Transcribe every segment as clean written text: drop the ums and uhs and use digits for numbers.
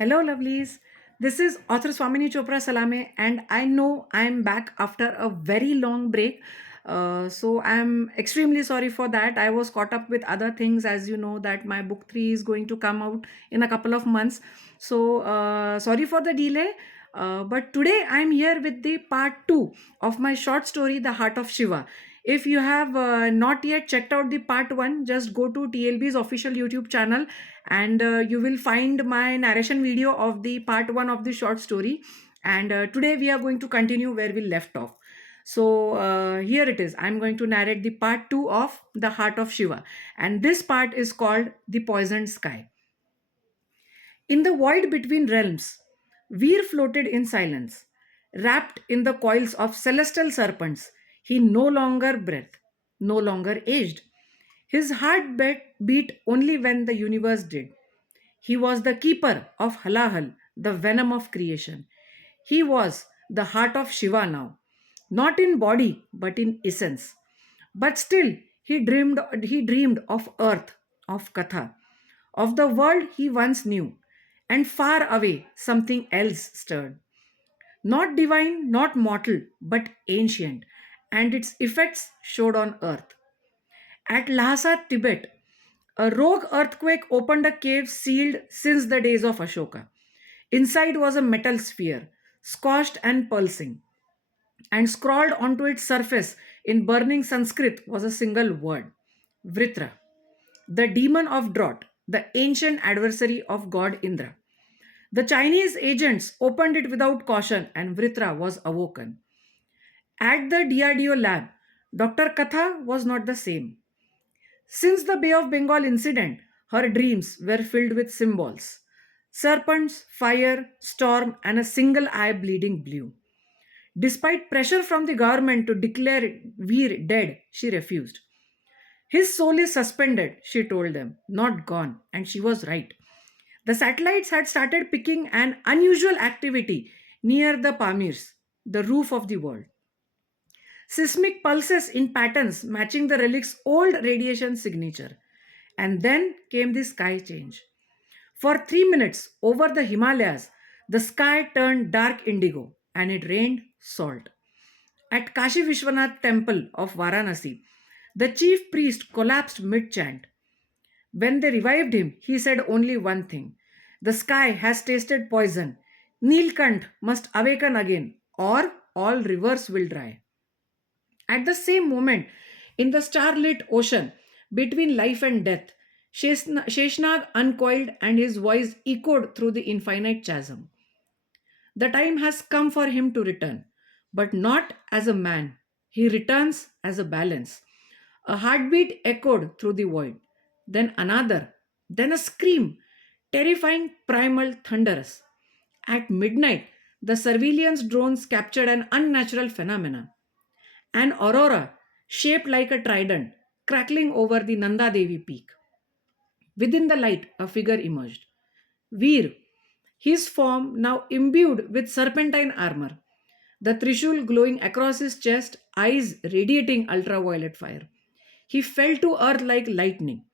Hello, lovelies. This is author Swamini Chopra-Salame, and I know I'm back after a very long break. So I'm extremely sorry for that. I was caught up with other things, as you know, that my book 3 is going to come out in a couple of months. So sorry for the delay. But today I'm here with the part 2 of my short story, The Heart of Shiva. If you have not yet checked out the part 1, just go to TLB's official YouTube channel and you will find my narration video of the part 1 of the short story. And today we are going to continue where we left off. So here it is. I'm going to narrate the part 2 of The Heart of Shiva. And this part is called The Poisoned Sky. In the void between realms, Veer floated in silence, wrapped in the coils of celestial serpents. He no longer breathed, no longer aged. His heart beat only when the universe did. He was the keeper of Halahal, the venom of creation. He was the heart of Shiva now, not in body but in essence. But still, he dreamed of earth, of Katha, of the world he once knew, and far away something else stirred. Not divine, not mortal, but ancient, and its effects showed on earth. At Lhasa, Tibet, a rogue earthquake opened a cave sealed since the days of Ashoka. Inside was a metal sphere, scorched and pulsing, and scrawled onto its surface in burning Sanskrit was a single word: Vritra, the demon of drought, the ancient adversary of god Indra. The Chinese agents opened it without caution, and Vritra was awoken. At the DRDO lab, Dr. Katha was not the same. Since the Bay of Bengal incident, her dreams were filled with symbols: serpents, fire, storm, and a single eye bleeding blue. Despite pressure from the government to declare Veer dead, she refused. His soul is suspended, she told them, not gone, and she was right. The satellites had started picking an unusual activity near the Pamirs, the roof of the world. Seismic pulses in patterns matching the relic's old radiation signature. And then came the sky change. For 3 minutes over the Himalayas, the sky turned dark indigo and it rained salt. At Kashi Vishwanath temple of Varanasi, the chief priest collapsed mid chant. When they revived him, he said only one thing: the sky has tasted poison. Nilkant must awaken again, or all rivers will dry. At the same moment, in the starlit ocean between life and death, Sheshnag uncoiled and his voice echoed through the infinite chasm. The time has come for him to return, but not as a man. He returns as a balance. A heartbeat echoed through the void, then another, then a scream, terrifying, primal, thunderous. At midnight, the surveillance drones captured an unnatural phenomenon: an aurora shaped like a trident crackling over the Nanda Devi peak. Within the light, a figure emerged. Veer, his form now imbued with serpentine armor, the trishul glowing across his chest, eyes radiating ultraviolet fire. He fell to earth like lightning,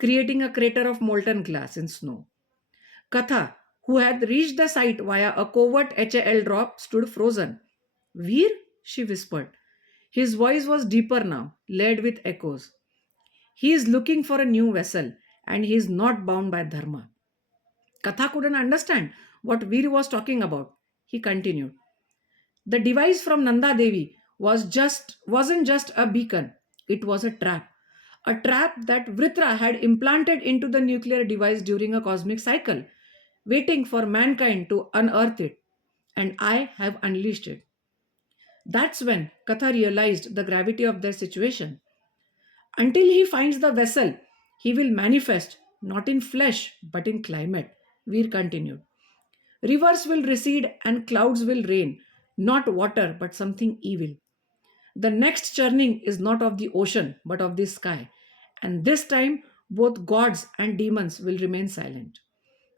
creating a crater of molten glass in snow. Katha, who had reached the site via a covert HAL drop, stood frozen. Veer? She whispered. His voice was deeper now, laid with echoes. He is looking for a new vessel, and he is not bound by dharma. Katha couldn't understand what Veer was talking about. He continued. The device from Nanda Devi wasn't just a beacon, it was a trap. A trap that Vritra had implanted into the nuclear device during a cosmic cycle, waiting for mankind to unearth it. And I have unleashed it. That's when Katha realized the gravity of their situation. Until he finds the vessel, he will manifest not in flesh but in climate. Veer continued. Rivers will recede and clouds will rain, not water but something evil. The next churning is not of the ocean but of the sky, and this time both gods and demons will remain silent.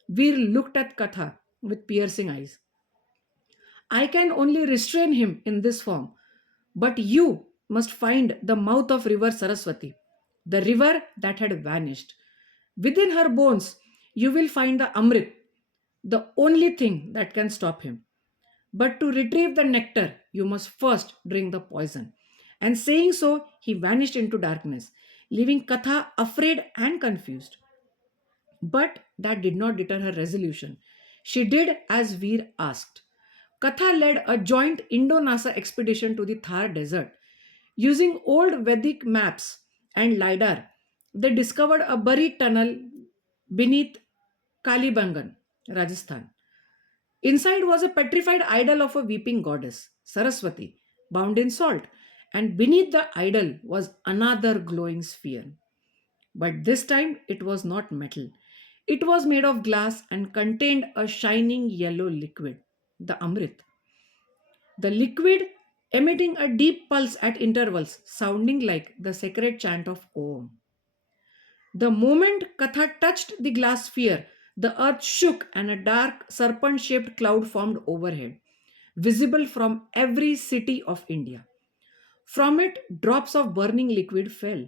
Veer looked at Katha with piercing eyes. I can only restrain him in this form, but you must find the mouth of river Saraswati, the river that had vanished. Within her bones, you will find the Amrit, the only thing that can stop him. But to retrieve the nectar, you must first drink the poison. And saying so, he vanished into darkness, leaving Katha afraid and confused. But that did not deter her resolution. She did as Veer asked. Katha led a joint Indo NASA expedition to the Thar desert. Using old Vedic maps and LiDAR, they discovered a buried tunnel beneath Kalibangan, Rajasthan. Inside was a petrified idol of a weeping goddess, Saraswati, bound in salt, and beneath the idol was another glowing sphere. But this time it was not metal. It was made of glass and contained a shining yellow liquid, the Amrit. The liquid emitting a deep pulse at intervals, sounding like the sacred chant of Om. The moment Katha touched the glass sphere, the earth shook and a dark serpent shaped cloud formed overhead, visible from every city of India. From it, drops of burning liquid fell.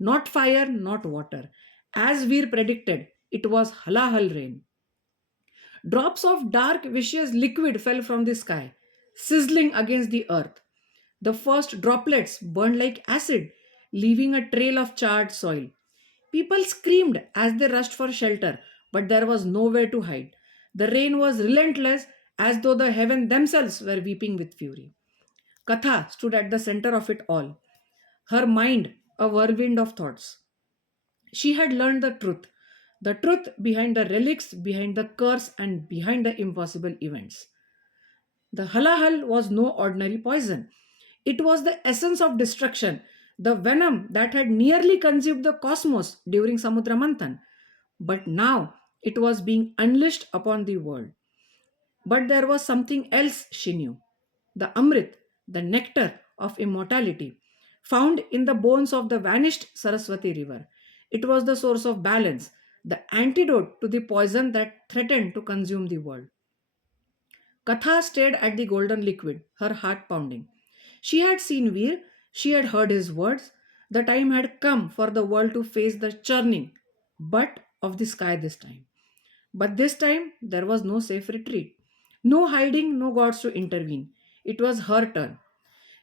Not fire, not water. As Veer predicted, it was halahal rain. Drops of dark, viscous liquid fell from the sky, sizzling against the earth. The first droplets burned like acid, leaving a trail of charred soil. People screamed as they rushed for shelter, but there was nowhere to hide. The rain was relentless, as though the heaven themselves were weeping with fury. Katha stood at the center of it all, her mind a whirlwind of thoughts. She had learned the truth behind the relics, behind the curse, and behind the impossible events. The halahal was no ordinary poison. It was the essence of destruction, the venom that had nearly consumed the cosmos during Samudra Manthan. But now it was being unleashed upon the world. But there was something else she knew, the Amrit, the nectar of immortality, found in the bones of the vanished Saraswati river. It was the source of balance, the antidote to the poison that threatened to consume the world. Katha stared at the golden liquid, her heart pounding. She had seen Veer, she had heard his words. The time had come for the world to face the churning, but of the sky this time. But this time there was no safe retreat, no hiding, no gods to intervene. It was her turn.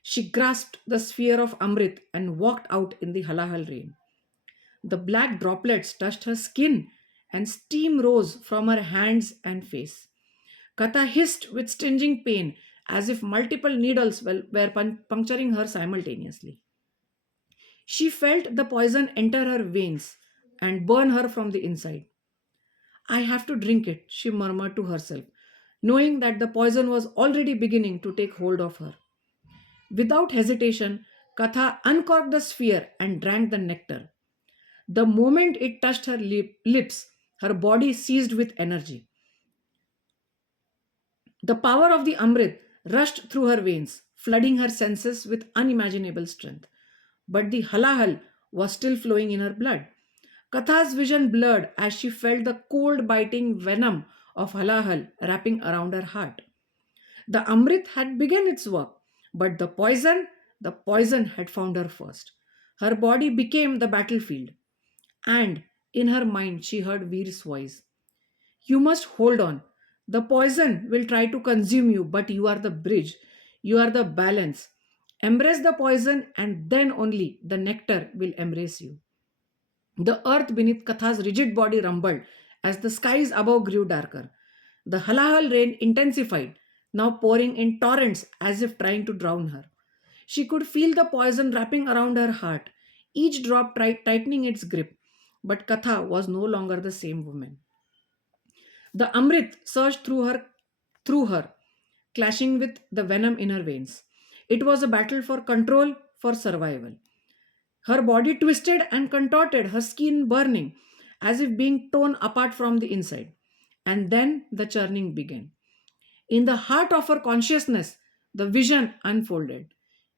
She grasped the sphere of Amrit and walked out in the halahal rain. The black droplets touched her skin, and steam rose from her hands and face. Katha hissed with stinging pain as if multiple needles were puncturing her simultaneously. She felt the poison enter her veins and burn her from the inside. I have to drink it, she murmured to herself, knowing that the poison was already beginning to take hold of her. Without hesitation, Katha uncorked the sphere and drank the nectar. The moment it touched her lips, her body seized with energy. The power of the Amrit rushed through her veins, flooding her senses with unimaginable strength. But the halahal was still flowing in her blood. Katha's vision blurred as she felt the cold, biting venom of halahal wrapping around her heart. The Amrit had begun its work, but the poison had found her first. Her body became the battlefield, and in her mind she heard Veer's voice. You must hold on. The poison will try to consume you, but you are the bridge. You are the balance. Embrace the poison, and then only the nectar will embrace you. The earth beneath Katha's rigid body rumbled as the skies above grew darker. The halahal rain intensified, now pouring in torrents as if trying to drown her. She could feel the poison wrapping around her heart, each drop tightening its grip. But Katha was no longer the same woman. The Amrit surged through her, clashing with the venom in her veins. It was a battle for control, for survival. Her body twisted and contorted, her skin burning, as if being torn apart from the inside. And then the churning began. In the heart of her consciousness, the vision unfolded.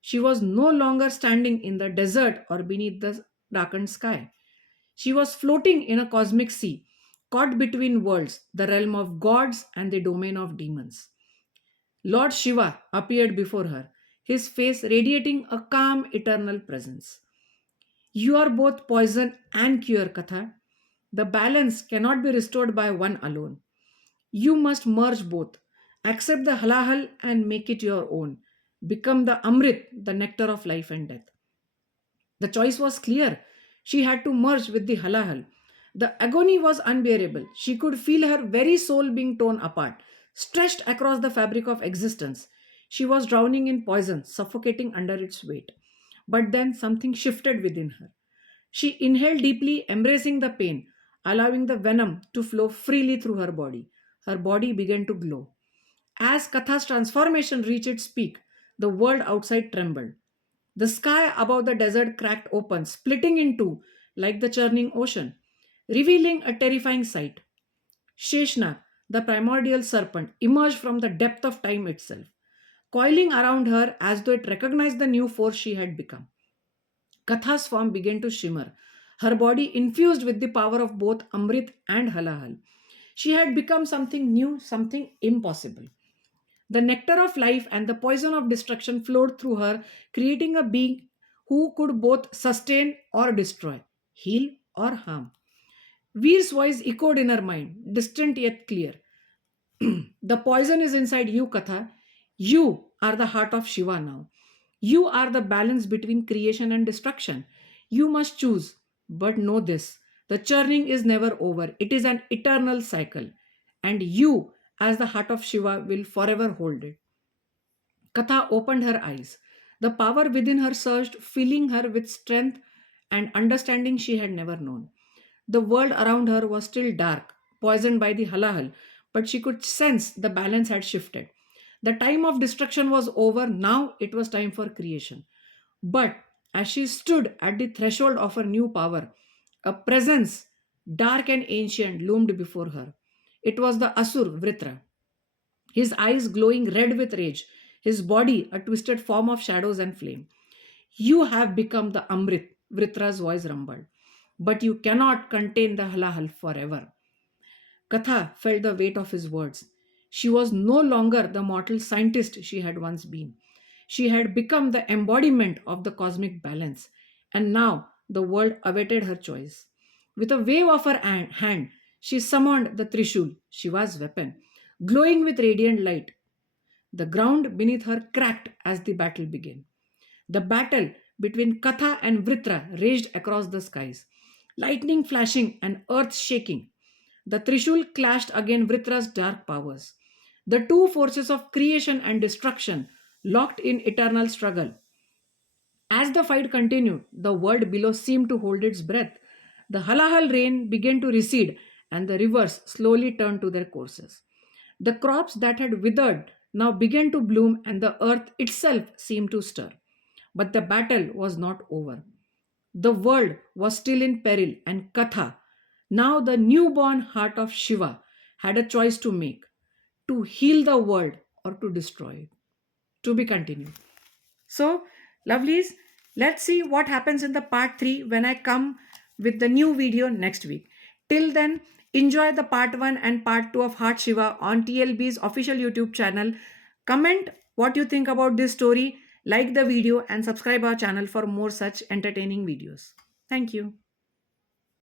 She was no longer standing in the desert or beneath the darkened sky. She was floating in a cosmic sea, caught between worlds, the realm of gods and the domain of demons. Lord Shiva appeared before her, his face radiating a calm, eternal presence. You are both poison and cure, Katha. The balance cannot be restored by one alone. You must merge both. Accept the halahal and make it your own. Become the amrit, the nectar of life and death. The choice was clear. She had to merge with the halahal. The agony was unbearable. She could feel her very soul being torn apart, stretched across the fabric of existence. She was drowning in poison, suffocating under its weight. But then something shifted within her. She inhaled deeply, embracing the pain, allowing the venom to flow freely through her body. Her body began to glow. As Katha's transformation reached its peak, the world outside trembled. The sky above the desert cracked open, splitting in two like the churning ocean, revealing a terrifying sight. Sheshna, the primordial serpent, emerged from the depth of time itself, coiling around her as though it recognized the new force she had become. Katha's form began to shimmer, her body infused with the power of both Amrit and Halahal. She had become something new, something impossible. The nectar of life and the poison of destruction flowed through her, creating a being who could both sustain or destroy, heal or harm. Veer's voice echoed in her mind, distant yet clear. The poison is inside you, Katha. You are the heart of Shiva now. You are the balance between creation and destruction. You must choose. But know this, the churning is never over, it is an eternal cycle. And you, as the heart of Shiva, will forever hold it. Katha opened her eyes. The power within her surged, filling her with strength and understanding she had never known. The world around her was still dark, poisoned by the halahal, but she could sense the balance had shifted. The time of destruction was over, now it was time for creation. But as she stood at the threshold of her new power, a presence, dark and ancient, loomed before her. It was the Asur Vritra, his eyes glowing red with rage, his body a twisted form of shadows and flame. You have become the Amrit, Vritra's voice rumbled. But you cannot contain the halahal forever. Katha felt the weight of his words. She was no longer the mortal scientist she had once been. She had become the embodiment of the cosmic balance, and now the world awaited her choice. With a wave of her hand, she summoned the Trishul, Shiva's weapon, glowing with radiant light. The ground beneath her cracked as the battle began. The battle between Katha and Vritra raged across the skies, lightning flashing and earth shaking. The Trishul clashed against Vritra's dark powers. The two forces of creation and destruction locked in eternal struggle. As the fight continued, the world below seemed to hold its breath. The halahal rain began to recede, and the rivers slowly turned to their courses. The crops that had withered now began to bloom, and the earth itself seemed to stir. But the battle was not over. The world was still in peril, and Katha, now the newborn heart of Shiva, had a choice to make: to heal the world or to destroy it. To be continued. So, lovelies, let's see what happens in the part 3 when I come with the new video next week. Till then, enjoy the part 1 and part 2 of Heart Shiva on TLB's official YouTube channel. Comment what you think about this story, like the video, and subscribe our channel for more such entertaining videos. Thank you.